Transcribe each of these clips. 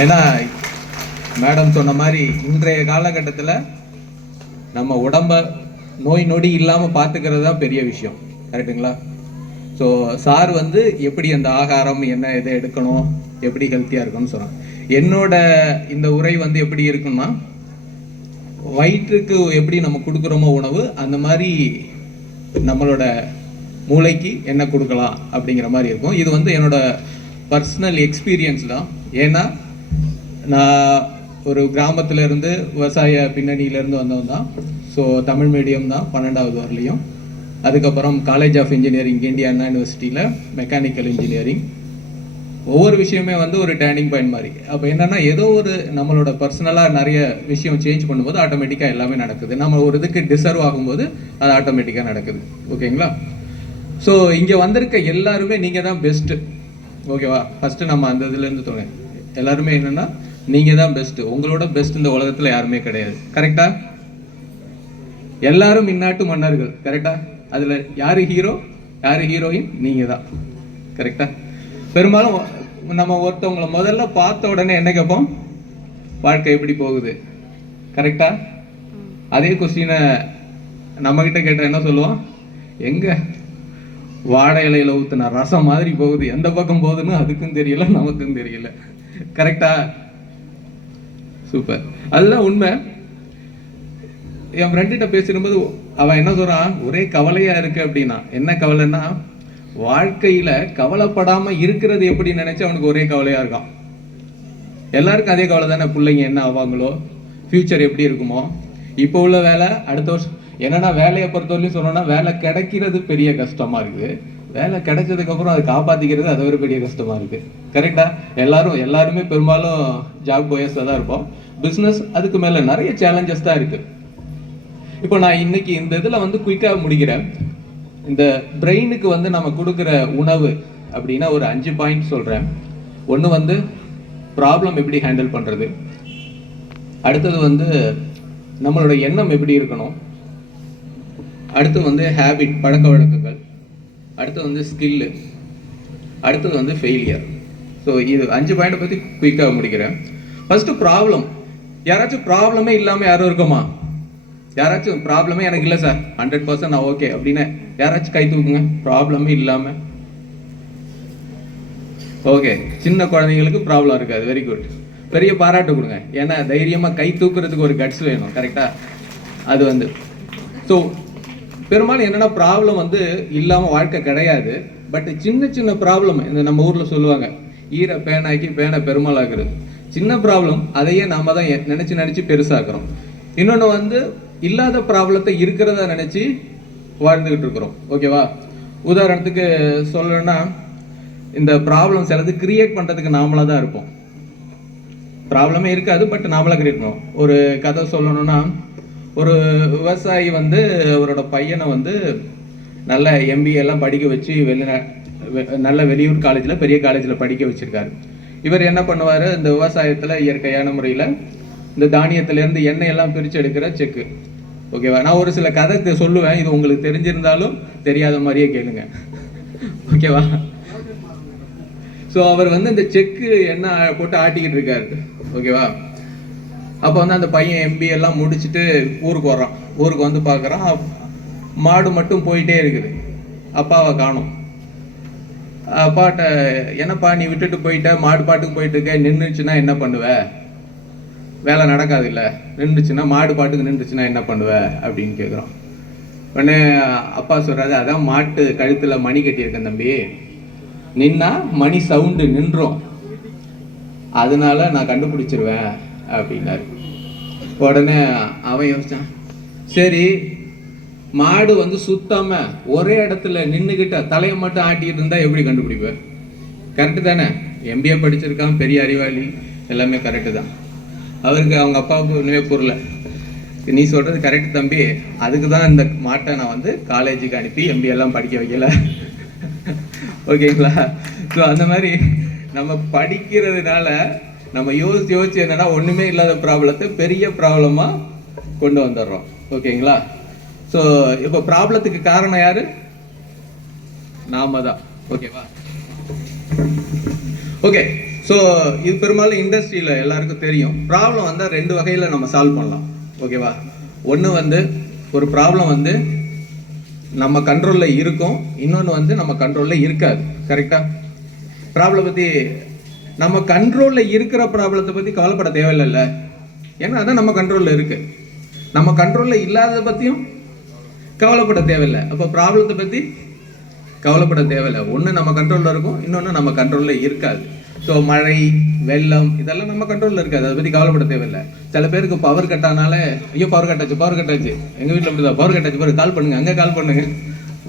ஏன்னா மேடம் சொன்ன மாதிரி இன்றைய காலகட்டத்தில் நம்ம உடம்ப நோய் நொடி இல்லாமல் பார்த்துக்கிறது தான் பெரிய விஷயம். கரெக்டுங்களா? ஸோ சார் வந்து எப்படி அந்த ஆகாரம் என்ன எதை எடுக்கணும், எப்படி ஹெல்த்தியாக இருக்கணும்னு சொன்னாங்க. என்னோட இந்த உரை வந்து எப்படி இருக்குன்னா, வயிற்றுக்கு எப்படி நம்ம கொடுக்குறோமோ உணவு, அந்த மாதிரி நம்மளோட மூளைக்கு என்ன கொடுக்கலாம் அப்படிங்கிற மாதிரி இருக்கும். இது வந்து என்னோட பர்சனல் எக்ஸ்பீரியன்ஸ் தான். ஏன்னா நான் ஒரு கிராமத்தில் இருந்து விவசாய பின்னணியிலேருந்து வந்தவன் தான். ஸோ தமிழ் மீடியம் தான் 12வது வரலையும். அதுக்கப்புறம் காலேஜ் ஆஃப் இன்ஜினியரிங் இந்தியா அண்ணா யூனிவர்சிட்டியில் மெக்கானிக்கல் இன்ஜினியரிங். ஒவ்வொரு விஷயமே வந்து ஒரு டேர்னிங் பாயிண்ட் மாதிரி. அப்போ என்னென்னா, ஏதோ ஒரு நம்மளோட பர்சனலாக நிறைய விஷயம் சேஞ்ச் பண்ணும்போது ஆட்டோமேட்டிக்காக எல்லாமே நடக்குது. நம்ம ஒரு இதுக்கு டிசர்வ் ஆகும்போது அது ஆட்டோமேட்டிக்காக நடக்குது. ஓகேங்களா? ஸோ இங்கே வந்திருக்க எல்லாருமே நீங்கள் தான் பெஸ்ட்டு. ஓகேவா? ஃபஸ்ட்டு நம்ம அந்த இதுலேருந்து தோணும். எல்லாருமே என்னென்னா, நீங்கள் தான் பெஸ்ட்டு. உங்களோட பெஸ்ட் இந்த உலகத்தில் யாருமே கிடையாது. கரெக்டாக? எல்லாரும் இந்நாட்டு மன்னர்கள். கரெக்டாக? அதில் யார் ஹீரோ, யார் ஹீரோயின்? நீங்கள் தான். கரெக்டாக? பெரும்பாலும் நம்ம ஒருத்தவங்களை முதல்ல பார்த்த உடனே என்ன கேட்போம்? வாழ்க்கை எப்படி போகுது? கரெக்டா? அதே கொஸ்டினை நம்மகிட்ட கேட்டால் என்ன சொல்லுவோம்? எங்க வாழை இலையில ஊத்துன ரசம் மாதிரி போகுது, எந்த பக்கம் போகுதுன்னு அதுக்கும் தெரியல, நமக்கும் தெரியல. கரெக்டா? சூப்பர். அதுதான் உண்மை. என் ஃப்ரெண்ட்கிட்ட பேசிடும்போது அவன் என்ன சொல்றான், ஒரே கவலையா இருக்கு அப்படின்னா. என்ன கவலைன்னா, வாழ்க்கையில கவலைப்படாம இருக்கிறது எப்படி நினைச்சு அவனுக்கு ஒரே கவலையா இருக்கான். எல்லாருக்கும் அதே கவலை தானே. பிள்ளைங்க என்ன ஆவாங்களோ, ஃபியூச்சர் எப்படி இருக்குமோ, இப்போ உள்ள வேலை அடுத்த வருஷம். என்னன்னா, வேலையை பொறுத்தவரையும் சொன்னோம்னா, வேலை கிடைக்கிறது பெரிய கஷ்டமா இருக்குது. வேலை கிடைச்சதுக்கு அப்புறம் அதை காப்பாத்திக்கிறது அதை ஒரு பெரிய கஷ்டமா இருக்கு. கரெக்டா? எல்லாருமே பெரும்பாலும் ஜாப் கோயர்ஸா தான் இருப்போம். பிசினஸ் அதுக்கு மேல நிறைய சேலஞ்சஸ் தான் இருக்கு. இப்போ நான் இன்னைக்கு இந்த இதுல வந்து குயிக்கா முடிக்கிறேன். இந்த பிரெயினுக்கு வந்து நம்ம கொடுக்குற உணவு அப்படின்னா ஒரு 5 பாயிண்ட் சொல்கிறேன். ஒன்று வந்து ப்ராப்ளம் எப்படி ஹேண்டில் பண்ணுறது, அடுத்தது வந்து நம்மளோட எண்ணம் எப்படி இருக்கணும், அடுத்து வந்து ஹேபிட் பழக்க வழக்கங்கள், அடுத்து வந்து ஸ்கில்லு, அடுத்தது வந்து ஃபெயிலியர். ஸோ இது 5 பாயிண்ட்டை பற்றி குயிக்காக முடிக்கிறேன். First problem. யாராச்சும் ப்ராப்ளமே இல்லாமல் யாரும் இருக்குமா? யாராச்சும் ப்ராப்ளமே எனக்கு இல்லை சார், 100% நான் ஓகே அப்படின்னு யாராச்சும் கை தூக்குங்க. ப்ராப்ளமே இல்லாமல். ஓகே, சின்ன குழந்தைங்களுக்கு ப்ராப்ளம் இருக்காது. Very good. பெரிய பாராட்டு கொடுங்க. ஏன்னா தைரியமாக கை தூக்குறதுக்கு ஒரு கட்ஸ் வேணும். கரெக்டாக? அது வந்து ஸோ பெரும்பாலும் என்னென்னா, ப்ராப்ளம் வந்து இல்லாமல் வாழ்க்கை கிடையாது. பட் சின்ன சின்ன ப்ராப்ளம், இந்த நம்ம ஊரில் சொல்லுவாங்க, ஈர பேனாக்கி பேனை பெருமாளாக்குறது. சின்ன ப்ராப்ளம், அதையே நாம தான் நினச்சி பெருசாக்குறோம். இன்னொன்று வந்து இல்லாத ப்ராப்ளத்தை இருக்கிறதா நினச்சி வாழ்ந்துக்கிட்டு இருக்கிறோம். ஓகேவா? உதாரணத்துக்கு சொல்லணும்னா, இந்த ப்ராப்ளம்ஸ் எல்லாத்தையும் கிரியேட் பண்ணுறதுக்கு நாமளாக தான் இருப்போம். ப்ராப்ளமே இருக்காது, பட் நாமளாக கிரியேட் பண்ணுவோம். ஒரு கதை சொல்லணும்னா, ஒரு விவசாயி வந்து அவரோட பையனை வந்து நல்ல MBA எல்லாம் படிக்க வச்சு நல்ல வெளியூர் காலேஜில், பெரிய காலேஜில் படிக்க வச்சுருக்காரு. இவர் என்ன பண்ணுவார், இந்த விவசாயத்தில் இயற்கையான முறையில் இந்த தானியத்திலேருந்து எண்ணெய் எல்லாம் பிரித்து எடுக்கிற செக்கு. ஓகேவா? நான் ஒரு சில கதை சொல்லுவேன், இது உங்களுக்கு தெரிஞ்சிருந்தாலும் தெரியாத மாதிரியே கேளுங்க. ஓகேவா? ஸோ அவர் வந்து இந்த செக்கு எண்ணெய் போட்டு ஆட்டிக்கிட்டு இருக்காரு. ஓகேவா? அப்போ வந்து அந்த பையன் MBA எல்லாம் முடிச்சுட்டு ஊருக்கு வர்றான். ஊருக்கு வந்து பார்க்குறான், மாடு மட்டும் போயிட்டே இருக்குது. அப்பாவை காணும். அப்பாட்ட, என்னப்பா நீ விட்டுட்டு போயிட்ட, மாடு பாட்டுக்கு போயிட்டு இருக்க, நின்றுச்சுன்னா என்ன பண்ணுவ? வேலை நடக்காது இல்லை, நின்றுச்சுன்னா, மாடு பாட்டுக்கு நின்றுச்சுன்னா என்ன பண்ணுவ அப்படின்னு கேட்குறோம். உடனே அப்பா சொல்கிறாரு, அதான் மாட்டு கழுத்தில் மணி கட்டியிருக்கேன் தம்பி, நின்னா மணி சவுண்டு நின்றோம், அதனால நான் கண்டுபிடிச்சிருவேன் அப்படின்னாரு. உடனே அவன் யோசிச்சான், சரி மாடு வந்து சுத்தாம ஒரே இடத்துல நின்றுக்கிட்ட தலையை மட்டும் ஆட்டிக்கிட்டு இருந்தா எப்படி கண்டுபிடிப்பேன்? கரெக்டு தானே? MBA படிச்சிருக்கான், பெரிய அறிவாளி, எல்லாமே கரெக்டு தான். அவருக்கு அவங்க அப்பாவுக்கு ஒன்றுமே புரியல. நீ சொல்கிறது கரெக்ட் தம்பி, அதுக்கு தான் இந்த மாட்டை நான் வந்து காலேஜுக்கு அனுப்பி MBA எல்லாம் படிக்க வைக்கல. ஓகேங்களா? ஸோ அந்த மாதிரி நம்ம படிக்கிறதுனால நம்ம யோசிச்சு என்னன்னா, ஒன்றுமே இல்லாத ப்ராப்ளத்தை பெரிய ப்ராப்ளமாக கொண்டு வந்துடுறோம். ஓகேங்களா? ஸோ இப்போ ப்ராப்ளத்துக்கு காரணம் யாரு? நாம தான். ஓகேவா? ஓகே. ஸோ இது பெரும்பாலும் இண்டஸ்ட்ரியில் எல்லாருக்கும் தெரியும். ப்ராப்ளம் வந்தால் 2 வகையில் நம்ம சால்வ் பண்ணலாம். ஓகேவா? ஒன்று வந்து ஒரு ப்ராப்ளம் வந்து நம்ம கண்ட்ரோலில் இருக்கும், இன்னொன்று வந்து நம்ம கண்ட்ரோலில் இருக்காது. கரெக்டாக? ப்ராப்ளம் பற்றி நம்ம கண்ட்ரோலில் இருக்கிற ப்ராப்ளத்தை பற்றி கவலைப்பட தேவையில்லைல்ல, ஏன்னா அதான் நம்ம கண்ட்ரோலில் இருக்குது. நம்ம கண்ட்ரோலில் இல்லாததை பற்றியும் கவலைப்பட தேவையில்லை. அப்போ ப்ராப்ளத்தை பற்றி கவலைப்பட தேவையில்லை. ஒன்று நம்ம கண்ட்ரோலில் இருக்கும், இன்னொன்று நம்ம கண்ட்ரோலில் இருக்காது. ஸோ மழை, வெள்ளம் இதெல்லாம் நம்ம கண்ட்ரோலில் இருக்காது, அதை பற்றி கவலைப்பட தேவையில்லை. சில பேருக்கு பவர் கட் ஆனால ஐயோ பவர் கட்டாச்சு, எங்கள் வீட்டில் அப்படி தான் பவர் கட்டாச்சு, பாரு கால் பண்ணுங்க, அங்கே கால் பண்ணுங்க,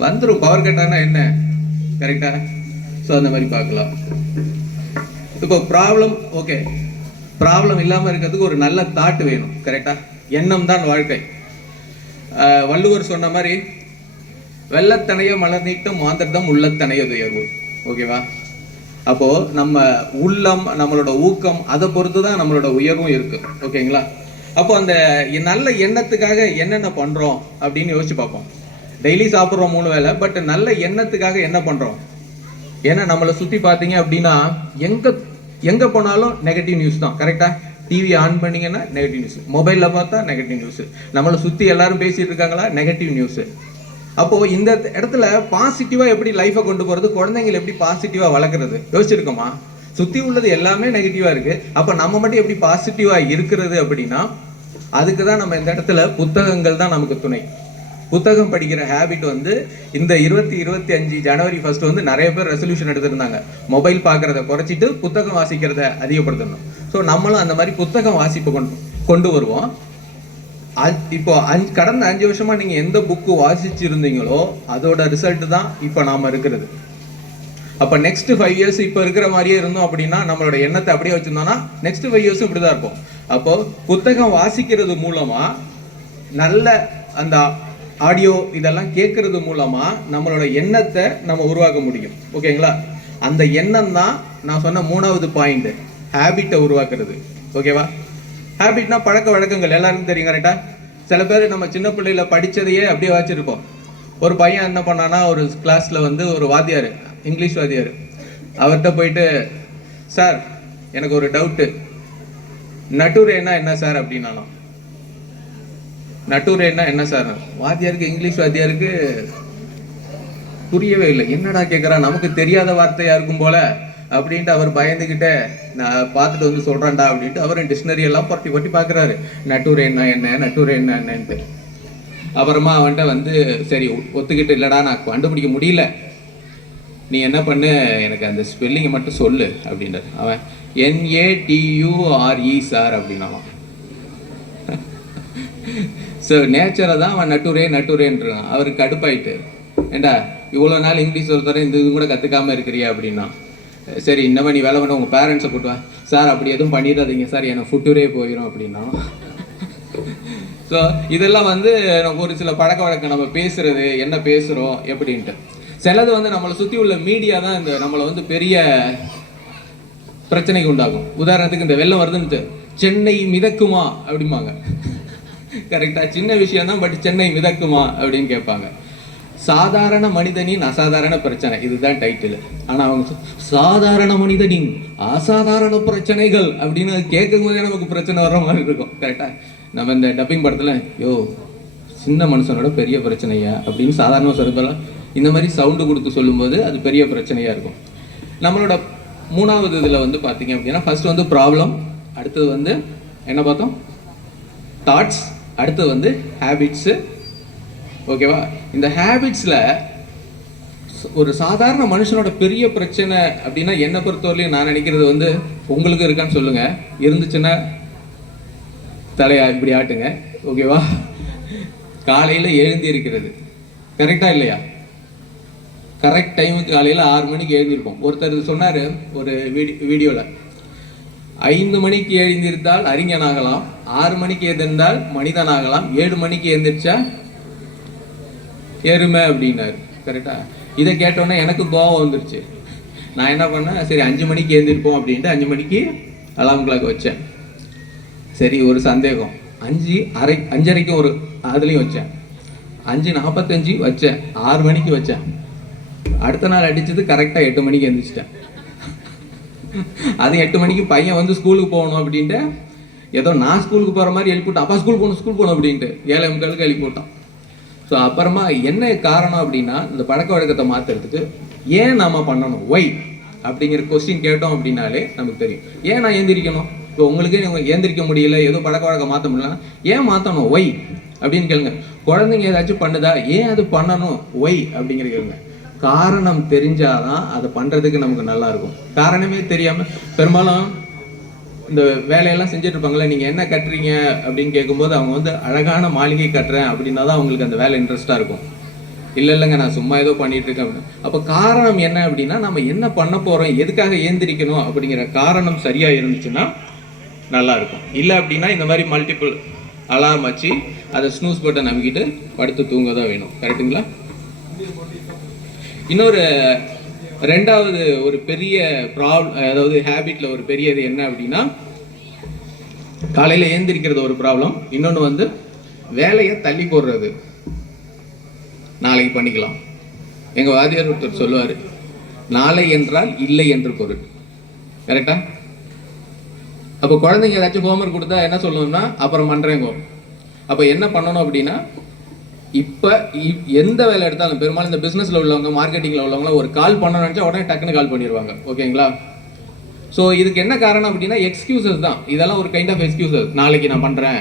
வந்துடும். பவர் கட் ஆனால் என்ன? கரெக்டா? ஸோ அந்த மாதிரி பார்க்கலாம். இப்போ ப்ராப்ளம், ஓகே, ப்ராப்ளம் இல்லாமல் இருக்கிறதுக்கு ஒரு நல்ல தாட் வேணும். கரெக்டா? எண்ணம் தான் வாழ்க்கை. வள்ளுவர் சொன்ன மாதிரி வெள்ளத்தனைய மலர் நீட்டும் மாந்தர்தம் உள்ளத்தனைய உயர்வு. ஓகேவா? அப்போ நம்ம உள்ளம், நம்மளோட ஊக்கம், அதை பொறுத்து தான் நம்மளோட உயர்வும் இருக்கு. ஓகேங்களா? அப்போ அந்த நல்ல எண்ணத்துக்காக என்னென்ன பண்றோம் அப்படின்னு யோசிச்சு பார்ப்போம். டெய்லி சாப்பிட்றோம் 3 வேளை, பட் நல்ல எண்ணத்துக்காக என்ன பண்றோம்? ஏன்னா நம்மளை சுத்தி பார்த்தீங்க அப்படின்னா எங்க போனாலும் நெகட்டிவ் நியூஸ் தான். கரெக்டா? டிவி ஆன் பண்ணீங்கன்னா நெகட்டிவ் நியூஸ், மொபைலில் பார்த்தா நெகட்டிவ் நியூஸ், நம்மளை சுற்றி எல்லாரும் பேசிட்டு இருக்காங்களா, நெகட்டிவ் நியூஸ். அப்போது இந்த இடத்துல பாசிட்டிவாக எப்படி லைஃப்பை கொண்டு போகிறது, குழந்தைங்களை எப்படி பாசிட்டிவாக வளர்க்குறது யோசிச்சிருக்கோமா? சுற்றி உள்ளது எல்லாமே நெகட்டிவாக இருக்குது, அப்போ நம்ம மட்டும் எப்படி பாசிட்டிவாக இருக்கிறது அப்படின்னா, அதுக்கு தான் நம்ம இந்த இடத்துல புத்தகங்கள் தான் நமக்கு துணை. புத்தகம் படிக்கிற ஹேபிட் வந்து இந்த 2025 ஜனவரி 1 வந்து நிறைய பேர் ரெசல்யூஷன் எடுத்திருந்தாங்க. மொபைல் பார்க்குறத குறைச்சிட்டு புத்தகம் வாசிக்கிறத அதிகப்படுத்தணும். ஸோ நம்மளும் அந்த மாதிரி புத்தகம் வாசிப்பு கொண்டு வருவோம். இப்போ கடந்த 5 வருஷமா நீங்க எந்த புக்கு வாசிச்சிருந்தீங்களோ அதோட ரிசல்ட் தான் இப்போ நாம இருக்கிறது. அப்போ நெக்ஸ்ட் 5 இயர்ஸ் இப்போ இருக்கிற மாதிரியே இருந்தோம் அப்படின்னா, நம்மளோட எண்ணத்தை அப்படியே வச்சிருந்தோம்னா நெக்ஸ்ட் 5 இயர்ஸும் இப்படி தான் இருப்போம். அப்போ புத்தகம் வாசிக்கிறது மூலமா, நல்ல அந்த ஆடியோ இதெல்லாம் கேட்கறது மூலமா நம்மளோட எண்ணத்தை நம்ம உருவாக்க முடியும். ஓகேங்களா? அந்த எண்ணம் தான் நான் சொன்ன 3வது பாயிண்ட், ஹேபிட்டை உருவாக்குறது. ஓகேவா? ஹேபிட்னா பழக்க வழக்கங்கள், எல்லாருக்கும் தெரியும். கரெக்டா? சில பேர் நம்ம சின்ன பிள்ளையில படித்ததையே அப்படியே வச்சிருப்போம். ஒரு பையன் என்ன பண்ணானா, ஒரு கிளாஸ்ல வந்து ஒரு வாத்தியார், இங்கிலீஷ் வாத்தியார், அவர்கிட்ட போயிட்டு, சார் எனக்கு ஒரு டவுட்டு, நட்டுரைன்னா என்ன சார் அப்படின்னாலும். நட்டுரைன்னா என்ன சார்? வாத்தியாருக்கு, இங்கிலீஷ் வாத்தியாருக்கு புரியவே இல்லை. என்னடா கேட்குறான், நமக்கு தெரியாத வார்த்தையா இருக்கும் போல அப்படின்ட்டு அவர் பயந்துக்கிட்டே, நான் பார்த்துட்டு வந்து சொல்கிறேன்டா அப்படின்ட்டு அவரும் டிக்ஷனரி எல்லாம் புரட்டி பார்க்குறாரு, நட்டுரை என்னன்ட்டு. அப்புறமா அவன்கிட்ட வந்து சரி ஒத்துக்கிட்டு, இல்லைடா நான் கண்டுபிடிக்க முடியல, நீ என்ன பண்ணு, எனக்கு அந்த ஸ்பெல்லிங்கை மட்டும் சொல்லு அப்படின்றார். அவன் NATURE சார் அப்படின்னாலும். ஸோ நேச்சரை தான் அவன் நட்டுரேன்றான். அவருக்கு கடுப்பாயிட்டு, ஏண்டா இவ்வளோ நாள் இங்கிலீஷ் ஒருத்தர இந்த இது கூட கற்றுக்காமல் இருக்கிறியா அப்படின்னா, சரி இன்னமே நீ வேலை பண்ண உங்கள் பேரண்ட்ஸை கூட்டுவேன் சார், அப்படி எதுவும் பண்ணிடாதீங்க சார், எனக்கு ஃபுட்டுரே போயிடும் அப்படின்னா. ஸோ இதெல்லாம் வந்து ஒரு சில பழக்க வழக்கம், நம்ம பேசுறது என்ன பேசுகிறோம் எப்படின்ட்டு. சிலது வந்து நம்மளை சுற்றி உள்ள மீடியா தான் இந்த நம்மளை வந்து பெரிய பிரச்சனைக்கு உண்டாகும். உதாரணத்துக்கு இந்த வெள்ளம் வருதுன்ட்டு சென்னை மிதக்குமா அப்படிம்பாங்க. கரெக்டாக? சின்ன விஷயம் தான், பட் சென்னை மிதக்குமா அப்படின்னு கேட்பாங்க. சாதாரண மனிதனின் அசாதாரண பிரச்சனை, இதுதான் டைட்டில். ஆனால் அவங்க சாதாரண மனிதனின் அசாதாரண பிரச்சனைகள் அப்படின்னு கேட்கும் போதே நமக்கு பிரச்சனை வர்ற மாதிரி இருக்கும். கரெக்டாக? நம்ம இந்த டப்பிங் படத்தில் யோ சின்ன மனுஷனோட பெரிய பிரச்சனையா அப்படின்னு சாதாரணமாக சொல்லலாம். இந்த மாதிரி சவுண்டு கொடுத்து சொல்லும்போது அது பெரிய பிரச்சனையாக இருக்கும். நம்மளோட 3வது இதில் வந்து பார்த்தீங்க அப்படின்னா, ஃபர்ஸ்ட் வந்து ப்ராப்ளம், அடுத்தது வந்து என்ன பார்த்தோம், தாட்ஸ், அடுத்தது வந்து ஹேபிட்ஸு. ஓகேவா? இந்த ஹேபிட்ஸில் ஒரு சாதாரண மனுஷனோட பெரிய பிரச்சனை அப்படின்னா என்னை பொறுத்தவரையிலையும் நான் நினைக்கிறது வந்து, உங்களுக்கு இருக்கான்னு சொல்லுங்கள், இருந்துச்சுன்னா தலையா இப்படி ஆட்டுங்க. ஓகேவா? காலையில் எழுந்தி இருக்கிறது. கரெக்டாக இல்லையா? கரெக்ட் டைமுக்கு காலையில் 6 மணிக்கு எழுந்திருப்போம். ஒருத்தர் சொன்னார் ஒரு வீடியோவில், 5 மணிக்கு எழுந்திருந்தால் அறிஞனாகலாம், 6 மணிக்கு எழுந்திருந்தால் மனிதனாகலாம், 7 மணிக்கு எழுந்திரிச்சா எருமை அப்படின்னாரு. கரெக்டா? இதை கேட்டோன்னே எனக்கு கோவம் வந்துருச்சு. நான் என்ன பண்ணேன், சரி 5 மணிக்கு எழுந்திருப்போம் அப்படின்ட்டு 5 மணிக்கு அலாம் கிளாக் வச்சேன். சரி ஒரு சந்தேகம், 5:30 ஒரு அதுலேயும் வச்சேன், 5:45 வச்சேன், 6 மணிக்கு வச்சேன். அடுத்த நாள் அடிச்சது கரெக்டாக 8 மணிக்கு எழுந்திரிச்சிட்டேன். அது 8 மணிக்கு பையன் வந்து ஸ்கூலுக்கு போகணும் அப்படின்ட்டு ஏதோ நான் ஸ்கூலுக்கு போகிற மாதிரி எழுப்பி விட்டான். அப்பா ஸ்கூல் போகணும் அப்படின்ட்டு 7:45 எழுப்பி விட்டான். ஸோ அப்புறமா என்ன காரணம் அப்படின்னா, இந்த பழக்க வழக்கத்தை மாற்றுறதுக்கு ஏன் நாம் பண்ணணும், ஒய் அப்படிங்கிற கொஸ்டின் கேட்டோம் அப்படின்னாலே நமக்கு தெரியும். ஏன் நான் ஏந்திரிக்கணும்? இப்போ உங்களுக்கு ஏந்திரிக்க முடியல, ஏதோ பழக்க வழக்கம் மாற்ற முடியல, ஏன் மாற்றணும், ஒய் அப்படின்னு கேளுங்க. குழந்தைங்க ஏதாச்சும் பண்ணுதா, ஏன் அது பண்ணணும், ஒய் அப்படிங்கிற கேளுங்க. காரணம் தெரிஞ்சாதான் அதை பண்ணுறதுக்கு நமக்கு நல்லா இருக்கும். காரணமே தெரியாமல் பெரும்பாலும் இந்த வேலையெல்லாம் செஞ்சுட்டு இருப்பாங்களே, நீங்கள் என்ன கட்டுறீங்க அப்படின்னு கேட்கும்போது அவங்க வந்து அழகான மாளிகை கட்டுறேன் அப்படின்னா தான் அவங்களுக்கு அந்த வேலை இன்ட்ரெஸ்ட்டாக இருக்கும். இல்லைங்க நான் சும்மா ஏதோ பண்ணிட்டு இருக்கேன் அப்படின்னு. அப்போ காரணம் என்ன அப்படின்னா, நம்ம என்ன பண்ண போகிறோம், எதுக்காக ஏந்திரிக்கணும் அப்படிங்கிற காரணம் சரியாக இருந்துச்சுன்னா நல்லா இருக்கும். இல்லை அப்படின்னா இந்த மாதிரி மல்டிபிள் அலாரம் வச்சு அதை ஸ்னூஸ் பட்டன் நம்பிக்கிட்டு படுத்து தூங்க தான் வேணும். கரெக்டுங்களா? இன்னொரு ரெண்டாவது ஒரு பெரிய ப்ராப்ளம், அதாவது ஹேபிட்டில் ஒரு பெரிய இது என்ன அப்படின்னா, காலையில் ஏந்திரிக்கிறது ஒரு ப்ராப்ளம். இன்னொன்று வந்து வேலையை தள்ளி போடுறது, நாளைக்கு பண்ணிக்கலாம். எங்கள் வாத்தியார் ஒருத்தர் சொல்லுவார், நாளை என்றால் இல்லை என்று பொருள். கரெக்டா? அப்போ குழந்தைங்க ஏதாச்சும் ஹோம்ஒர்க் கொடுத்தா என்ன சொல்லணும்னா, அப்புறம் பண்ணுறேங்கோ. அப்போ என்ன பண்ணணும் அப்படின்னா, இப்போ எந்த வேலை எடுத்தாலும் பெரும்பாலும் இந்த பிஸ்னஸில் உள்ளவங்க, மார்க்கெட்டிங்கில் உள்ளவங்க ஒரு கால் பண்ணணும்னு நினச்சா உடனே டக்குன்னு கால் பண்ணிடுவாங்க. ஓகேங்களா? ஸோ இதுக்கு என்ன காரணம் அப்படின்னா, எக்ஸ்கியூசஸ் தான். இதெல்லாம் ஒரு கைண்ட் ஆஃப் எக்ஸ்கியூசஸ். நாளைக்கு நான் பண்ணுறேன்,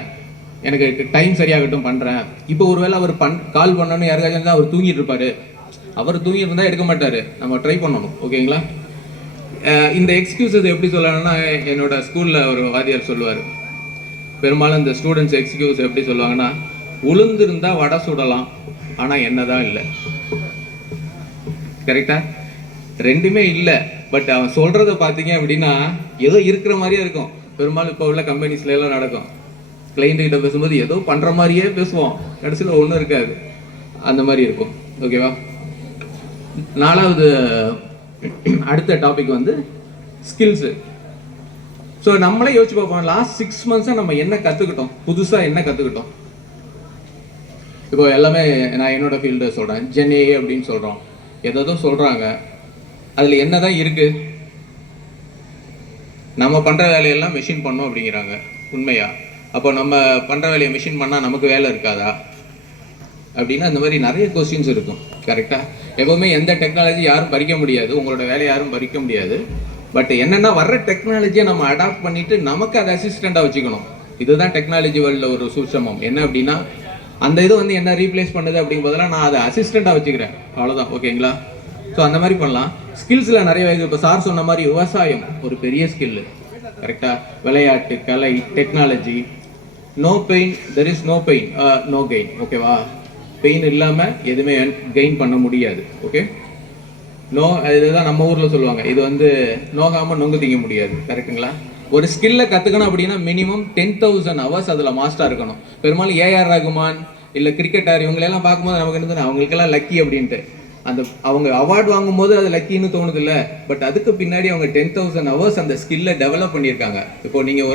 எனக்கு டைம் சரியாகட்டும் பண்ணுறேன். இப்போ ஒருவேளை அவர் கால் பண்ணணும்னு யாருக்காச்சும் தான் அவர் தூங்கிட்டு இருப்பார். அவர் தூங்கிட்டு இருந்தால் எடுக்க மாட்டார், நம்ம ட்ரை பண்ணணும். ஓகேங்களா? இந்த எக்ஸ்கியூசஸ் எப்படி சொல்லணும்னா, என்னோட ஸ்கூலில் ஒரு வாத்தியார் சொல்லுவார், பெரும்பாலும் இந்த ஸ்டூடெண்ட்ஸ் எக்ஸ்கியூஸ் எப்படி சொல்லுவாங்கன்னா, உளுந்திருந்தா வடை சுடலாம், ஆனால் என்ன தான் இல்லை. கரெக்டா? ரெண்டுமே இல்லை. பட் அவன் சொல்கிறத பார்த்தீங்க அப்படின்னா ஏதோ இருக்கிற மாதிரியே இருக்கும். பெரும்பாலும் இப்போ உள்ள கம்பெனிஸ்ல எல்லாம் நடக்கும். கிளைண்ட் கிட்ட பேசும்போது ஏதோ பண்ணுற மாதிரியே பேசுவோம், கடைசியில் ஒன்றும் இருக்காது. அந்த மாதிரி இருக்கும். ஓகேவா? நாலாவது அடுத்த டாபிக் வந்து ஸ்கில்ஸு. ஸோ நம்மளே யோசிச்சு பார்ப்போம், லாஸ்ட் 6 months நம்ம என்ன கற்றுக்கிட்டோம், புதுசாக என்ன கற்றுக்கிட்டோம். இப்போ எல்லாமே நான் என்னோட ஃபீல்டு சொல்கிறேன், ஜென்ஏ அப்படின்னு சொல்கிறோம், ஏதோ சொல்கிறாங்க. அதில் என்ன தான் இருக்குது? நம்ம பண்ணுற வேலையெல்லாம் மெஷின் பண்ணோம் அப்படிங்கிறாங்க. உண்மையா? அப்போ நம்ம பண்ணுற வேலையை மிஷின் பண்ணால் நமக்கு வேலை இருக்காதா அப்படின்னா அந்த மாதிரி நிறைய கொஸ்டின்ஸ் இருக்கும். கரெக்டாக? எப்போவுமே எந்த டெக்னாலஜி யாரும் பறிக்க முடியாது, உங்களோட வேலையை யாரும் பறிக்க முடியாது. பட் என்னென்னா வர்ற டெக்னாலஜியை நம்ம அடாப்ட் பண்ணிவிட்டு நமக்கு அதை அசிஸ்டண்ட்டாக வச்சுக்கணும். இதுதான் டெக்னாலஜி வேர்ல்டில் ஒரு சூட்சமம். என்ன அப்படின்னா, அந்த இது வந்து என்ன ரீப்ளேஸ் பண்ணுது அப்படிங்கும்போதெல்லாம் நான் அதை அசிஸ்டண்ட்டாக வச்சுக்கிறேன், அவ்வளோதான். ஓகேங்களா? ஸோ அந்த மாதிரி பண்ணலாம். ஸ்கில்ஸில் நிறைய வகை. இப்போ சார் சொன்ன மாதிரி விவசாயம் ஒரு பெரிய ஸ்கில்லு. கரெக்டாக? விளையாட்டு, கலை, technology. No pain there is no pain, no gain. ஓகேவா? பெயின் இல்லாமல் எதுவுமே கெயின் பண்ண முடியாது. ஓகே? நோ, இதுதான் நம்ம ஊரில் சொல்லுவாங்க, இது வந்து நோகாமல் நொங்கு திங்க முடியாது. கரெக்டுங்களா? ஒரு ஸ்கில்லை கற்றுக்கணும் அப்படின்னா மினிமம் 10,000 hours அதில் மாஸ்டராக இருக்கணும். பெரும்பாலும் ஏஆர் ரகுமான் இல்லை கிரிக்கெட்டர் இவங்களெல்லாம் பார்க்கும்போது நமக்கு என்ன, அவங்களுக்கெல்லாம் லக்கி அப்படின்ட்டு அந்த அவங்க அவார்டு வாங்கும்போது அது லக்கின்னு தோணுது இல்லை. பட் அதுக்கு பின்னாடி அவங்க 10,000 hours அந்த ஸ்கில்லை டெவலப் பண்ணியிருக்காங்க. இப்போ நீங்கள்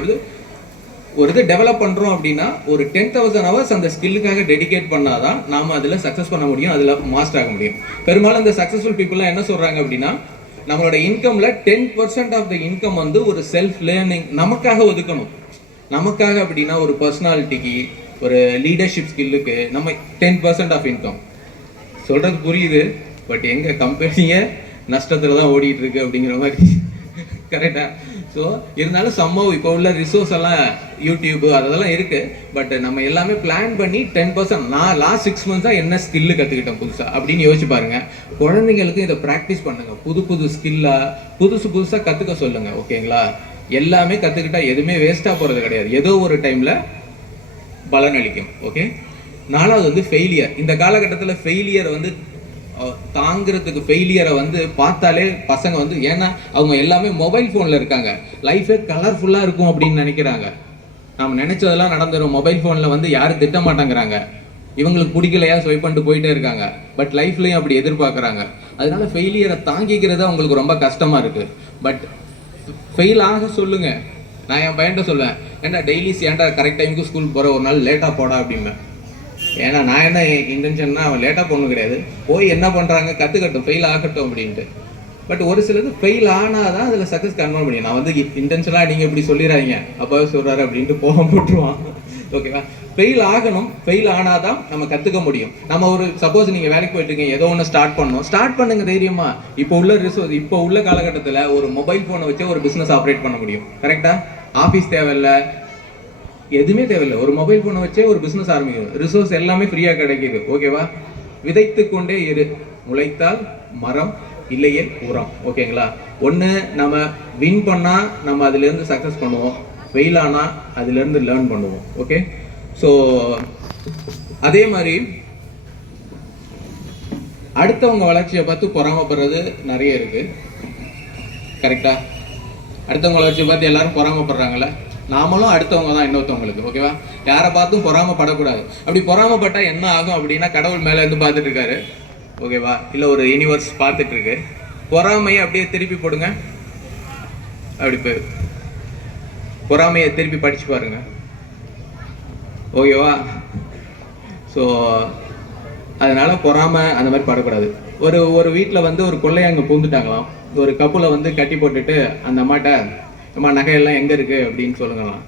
ஒரு இது டெவலப் பண்ணுறோம் அப்படின்னா ஒரு 10,000 hours அந்த ஸ்கில்லுக்காக டெடிகேட் பண்ணாதான் நாம் அதில் சக்ஸஸ் பண்ண முடியும், அதில் மாஸ்டர் ஆக முடியும். பெரும்பாலும் இந்த சக்ஸஸ்ஃபுல் பீப்புளெலாம் என்ன சொல்கிறாங்க அப்படின்னா, நம்மளோட இன்கமில் 10% ஆஃப் த இன்கம் வந்து ஒரு செல்ஃப் லேர்னிங் நமக்காக ஒதுக்கணும். நமக்காக அப்படின்னா ஒரு பர்சனாலிட்டிக்கு, ஒரு லீடர்ஷிப் ஸ்கில்லுக்கு நம்ம 10% ஆஃப் இன்கம். சொல்கிறது புரியுது, பட் எங்கள் கம்பெனியை நஷ்டத்தில் தான் ஓடிட்டு இருக்கு அப்படிங்கிற மாதிரி. கரெக்டாக? ஸோ இருந்தாலும் சம்பவம் இப்போ உள்ள ரிசோர்ஸ் எல்லாம் யூடியூப் அதெல்லாம் இருக்குது. பட் நம்ம எல்லாமே பிளான் பண்ணி 10%. நான் லாஸ்ட் 6 months என்ன ஸ்கில்லு கற்றுக்கிட்டேன் புதுசாக அப்படின்னு யோசிச்சு பாருங்கள். குழந்தைங்களுக்கு இதை ப்ராக்டிஸ் பண்ணுங்கள். புது ஸ்கில்லாக புதுசாக கற்றுக்க சொல்லுங்கள். ஓகேங்களா? எல்லாமே கற்றுக்கிட்டா எதுவுமே வேஸ்ட்டாக போகிறது கிடையாது, ஏதோ ஒரு டைமில் பலனளிக்கும். ஓகே? நாலாவது வந்து ஃபெயிலியர். இந்த காலகட்டத்தில் ஃபெயிலியரை வந்து தாங்கிறதுக்கு, ஃபெயிலியரை வந்து பார்த்தாலே பசங்க வந்து, ஏன்னா அவங்க எல்லாமே மொபைல் ஃபோனில் இருக்காங்க, லைஃபே கலர்ஃபுல்லாக இருக்கும் அப்படின்னு நினைக்கிறாங்க. நம்ம நினைச்சதெல்லாம் நடந்துடும். மொபைல் ஃபோனில் வந்து யாரும் திட்ட மாட்டேங்கிறாங்க, இவங்களுக்கு பிடிக்கலையா ஸ்வைப் பண்ணிட்டு போயிட்டே இருக்காங்க. பட் லைஃப்லையும் அப்படி எதிர்பார்க்குறாங்க. அதனால ஃபெயிலியரை தாங்கிக்கிறது அவங்களுக்கு ரொம்ப கஷ்டமாக இருக்குது. பட் ஃபெயில் ஆக சொல்லுங்கள். நான் என் பையன்ட்ட சொல்லுவேன், ஏன்டா டெய்லிஸ் ஏன்டா கரெக்ட் டைமுக்கு ஸ்கூல் போகிற, ஒரு நாள் லேட்டாக போடா அப்படிம்பேன். ஏன்னா நான் என்ன இன்டென்ஷன்னா அவன் லேட்டாக போகணும் கிடையாது, போய் என்ன பண்ணுறாங்க கற்றுக்கட்டும், ஃபெயில் ஆகட்டும் அப்படின்ட்டு. பட் ஒரு சிலது ஃபெயில் ஆனால் தான் அதில் சக்ஸஸ் கன்வெர்ட் முடியும். நான் வந்து இன்டென்ஷனாக நீங்கள் இப்படி சொல்லிடுறாங்க அப்பாவே சொல்கிறாரு அப்படின்ட்டு போக போட்டுருவான். ஓகேவா? ஃபெயில் ஆகணும். ஃபெயில் ஆனால் தான் நம்ம கற்றுக்க முடியும். நம்ம ஒரு சப்போஸ் நீங்கள் வேலைக்கு போயிட்டு இருக்கீங்க, ஏதோ ஒன்று ஸ்டார்ட் பண்ணுங்க தைரியமா. இப்போ உள்ள காலகட்டத்தில் ஒரு மொபைல் ஃபோனை வச்சு ஒரு பிஸ்னஸ் ஆப்ரேட் பண்ண முடியும். கரெக்டாக? ஆஃபீஸ் தேவையில்லை, எதுவுமே தேவையில்லை. ஒரு மொபைல் ஃபோனை வச்சே ஒரு பிஸ்னஸ் ஆரம்பிக்கும். ரிசோர்ஸ் எல்லாமே ஃப்ரீயாக கிடைக்கிது. ஓகேவா? விதைத்து கொண்டே இரு, முளைத்தால் மரம், இல்லையே உரம். ஓகேங்களா? ஒன்று நம்ம வின் பண்ணால் நம்ம அதுலேருந்து சக்ஸஸ் பண்ணுவோம், ஃபெயில் ஆனால் அதுலேருந்து லேர்ன் பண்ணுவோம். ஓகே? ஸோ அதே மாதிரி அடுத்தவங்க வளர்ச்சியை பார்த்து பொறாமப்படுறது நிறைய இருக்குது. கரெக்டாக? அடுத்தவங்க வளர்ச்சியை பார்த்து எல்லாரும் பொறாமப்படுறாங்கல்ல, நாமளும் அடுத்தவங்க தான் இன்னொருத்தவங்களுக்கு. ஓகேவா? யாரை பார்த்தும் பொறாமப்படக்கூடாது. அப்படி பொறாமப்பட்டால் என்ன ஆகும் அப்படின்னா, கடவுள் மேலே இருந்து பார்த்துட்டு இருக்காரு. ஓகேவா? இல்லை ஒரு யூனிவர்ஸ் பார்த்துட்டு இருக்கு. பொறாமையை அப்படியே திருப்பி போடுங்க. அப்படி பொறாமையை திருப்பி படிச்சு பாருங்க. ஓகேவா? ஸோ அதனால பொறாமை அந்த மாதிரி படக்கூடாது. ஒரு வீட்டில் வந்து ஒரு கொள்ளையங்க பூந்துட்டாங்களாம். ஒரு கப்புல வந்து கட்டி போட்டுட்டு அந்த அம்மாட்ட, அம்மா நகையெல்லாம் எங்கே இருக்கு அப்படின்னு சொல்லுங்களாம்.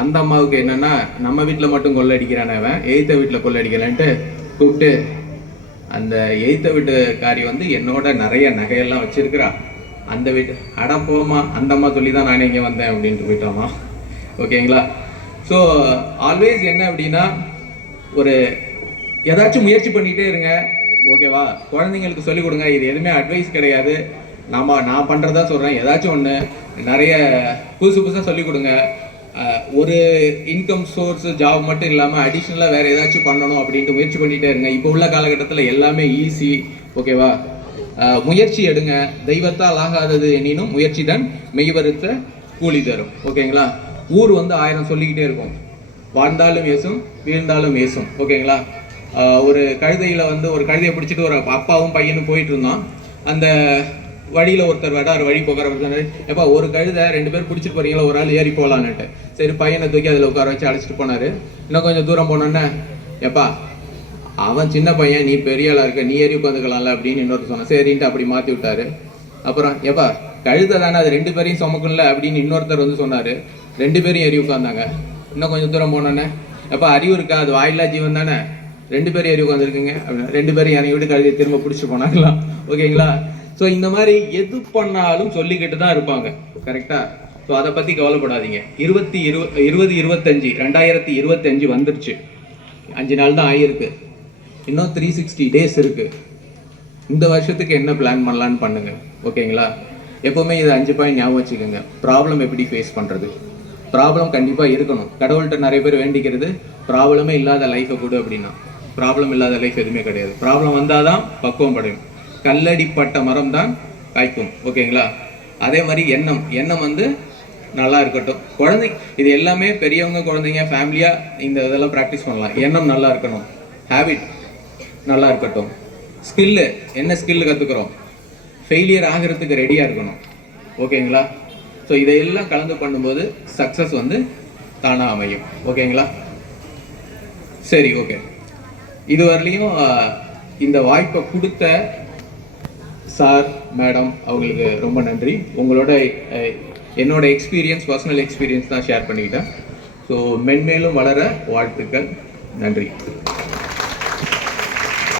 அந்த அம்மாவுக்கு என்னன்னா, நம்ம வீட்டில் மட்டும் கொள்ளை அடிக்கிறானே அவன், எய்த்த வீட்டில் கொள்ளை அடிக்கலான்ட்டு கூப்பிட்டு, அந்த எய்த்த வீட்டுக்காரி வந்து என்னோட நிறைய நகையெல்லாம் வச்சிருக்கிறா, அந்த வீட்டு அடப்போமா அந்த அம்மா சொல்லி தான் நானே இங்கே வந்தேன் அப்படின்ட்டு போயிட்டோமா. ஓகேங்களா? ஸோ ஆல்வேஸ் என்ன அப்படின்னா, ஒரு ஏதாச்சும் முயற்சி பண்ணிகிட்டே இருங்க. ஓகேவா? குழந்தைங்களுக்கு சொல்லிக் கொடுங்க. இது எதுவுமே அட்வைஸ் கிடையாது, நான் பண்ணுறதா சொல்கிறேன். ஏதாச்சும் ஒன்று நிறைய புதுசாக சொல்லிக் கொடுங்க. ஒரு இன்கம் சோர்ஸ் ஜாப் மட்டும் இல்லாமல் அடிஷ்னலாக வேறு ஏதாச்சும் பண்ணணும் அப்படின்ட்டு முயற்சி பண்ணிகிட்டே இருங்க. இப்போ உள்ள காலகட்டத்தில் எல்லாமே ஈஸி. ஓகேவா? முயற்சி எடுங்க. தெய்வத்தால் ஆகாதது எனினும் முயற்சி தான் மெய்வருத்த கூலி தரும். ஓகேங்களா? ஊர் வந்து 1000 சொல்லிக்கிட்டே இருக்கும். வாழ்ந்தாலும் ஏசும், வீழ்ந்தாலும் ஏசும். ஓகேங்களா? ஒரு கழுதையில் வந்து ஒரு கழுதையை பிடிச்சிட்டு ஒரு அப்பாவும் பையனும் போயிட்டு இருந்தான். அந்த வழியில் ஒருத்தர் வழி போகிறவர், எப்பா ஒரு கழுதை 2 பேர் பிடிச்சிட்டு போறீங்களா, ஒரு ஆள் ஏறி போகலான்னுட்டு. சரி, பையனை தூக்கி அதில் உட்கார வச்சு அழைச்சிட்டு போனார். இன்னும் கொஞ்சம் தூரம் போனோன்னே, எப்பா அவன் சின்ன பையன், நீ பெரிய ஆளாக இருக்க, நீ ஏறி உட்காந்துக்கலாம்ல அப்படின்னு இன்னொருத்தர் சொன்னான். சரின்ட்டு அப்படி மாற்றி விட்டாரு. அப்புறம் எப்பா கழுதை தானே, அது 2 பேரையும் சுமக்கும்ல அப்படின்னு இன்னொருத்தர் வந்து சொன்னார். 2 பேரும் ஏறி உட்காந்தாங்க. இன்னும் கொஞ்சம் தூரம் போனோன்னே, எப்பா அறிவு இருக்கா, அது வாயில்லா ஜீவன் தானே, 2 பேரும் ஏறி உட்காந்துருக்குங்க அப்படின்னு 2 பேரும் இறங்கி விட்டு கழுதையை திரும்ப பிடிச்சி போனாங்களாம். ஓகேங்களா? ஸோ இந்த மாதிரி எது பண்ணாலும் சொல்லிக்கிட்டு தான் இருப்பாங்க. கரெக்டாக? ஸோ அதை பற்றி கவலைப்படாதீங்க. 2025 வந்துருச்சு. 5 நாள் தான் ஆகியிருக்கு. இன்னும் 360 டேஸ் இருக்குது. இந்த வருஷத்துக்கு என்ன பிளான் பண்ணலான்னு பண்ணுங்க. ஓகேங்களா? எப்போவுமே இதை 5 பாயிண்ட் ஞாபகம் வச்சுக்கோங்க. ப்ராப்ளம் எப்படி ஃபேஸ் பண்ணுறது. ப்ராப்ளம் கண்டிப்பாக இருக்கணும். கடவுள்கிட்ட நிறைய பேர் வேண்டிக்கிறது, ப்ராப்ளமே இல்லாத லைஃப்பை கொடு அப்படின்னா. ப்ராப்ளம் இல்லாத லைஃப் எதுவுமே கிடையாது. ப்ராப்ளம் வந்தால் தான் பக்குவம் படையும். கல்லடிப்பட்ட மரம் தான் காய்க்கும். ஓகேங்களா? அதே மாதிரி எண்ணம் வந்து நல்லா இருக்கட்டும். இது எல்லாமே பெரியவங்க, குழந்தைங்க, ஃபேமிலியாக இதெல்லாம் ப்ராக்டிஸ் பண்ணலாம். எண்ணம் நல்லா இருக்கணும். ஹேபிட் நல்லா இருக்கட்டும். ஸ்கில்லு, என்ன ஸ்கில்லு கற்றுக்குறோம், ஃபெயிலியர் ஆகிறதுக்கு ரெடியாக இருக்கணும். ஓகேங்களா? ஸோ இதையெல்லாம் கலந்து பண்ணும்போது சக்ஸஸ் வந்து தானாக அமையும். ஓகேங்களா? சரி, ஓகே. இதுவரையிலையும் இந்த வாய்ப்பை கொடுத்த சார், மேடம் அவங்களுக்கு ரொம்ப நன்றி. உங்களோட என்னோட எக்ஸ்பீரியன்ஸ், பர்சனல் எக்ஸ்பீரியன்ஸ் தான் ஷேர் பண்ணிக்கிட்டேன். ஸோ மென்மேலும் வளர வாழ்த்துக்கள். நன்றி.